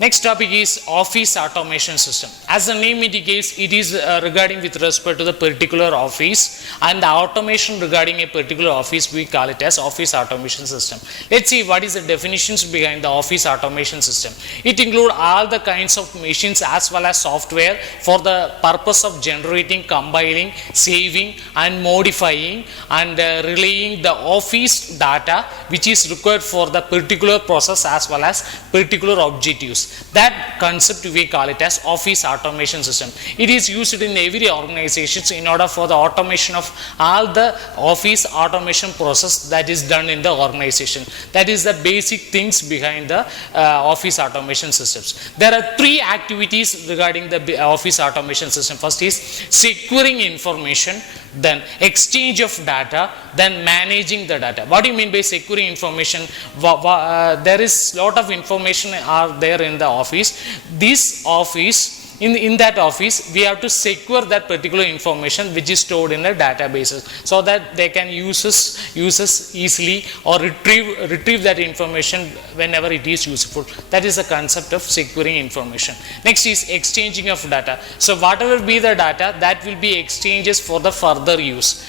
Next topic is office automation system. As the name indicates, it is regarding with respect to the particular office, and the automation regarding a particular office, we call it as office automation system. Let's see what is the definitions behind the office automation system. It includes all the kinds of machines as well as software for the purpose of generating, compiling, saving and modifying and relaying the office data which is required for the particular process as well as particular objectives. That concept we call it as office automation system. It is used in every organization in order for the automation of all the office automation process that is done in the organization. That is the basic things behind the office automation systems. There are three activities regarding the office automation system. First is securing information, then exchange of data, then managing the data. What do you mean by securing information? There is lot of information are there in the office. This office, in that office, we have to secure that particular information which is stored in the databases so that they can use easily or retrieve that information whenever it is useful. That is the concept of securing information. Next is exchanging of data. So whatever be the data, that will be exchanges for the further use.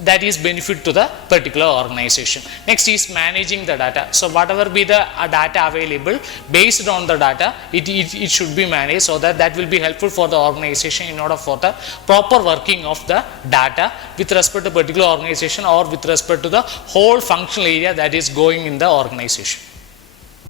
That is benefit to the particular organization. Next is managing the data. So whatever be the data available, based on the data, it should be managed so that will be helpful for the organization in order for the proper working of the data with respect to particular organization or with respect to the whole functional area that is going in the organization.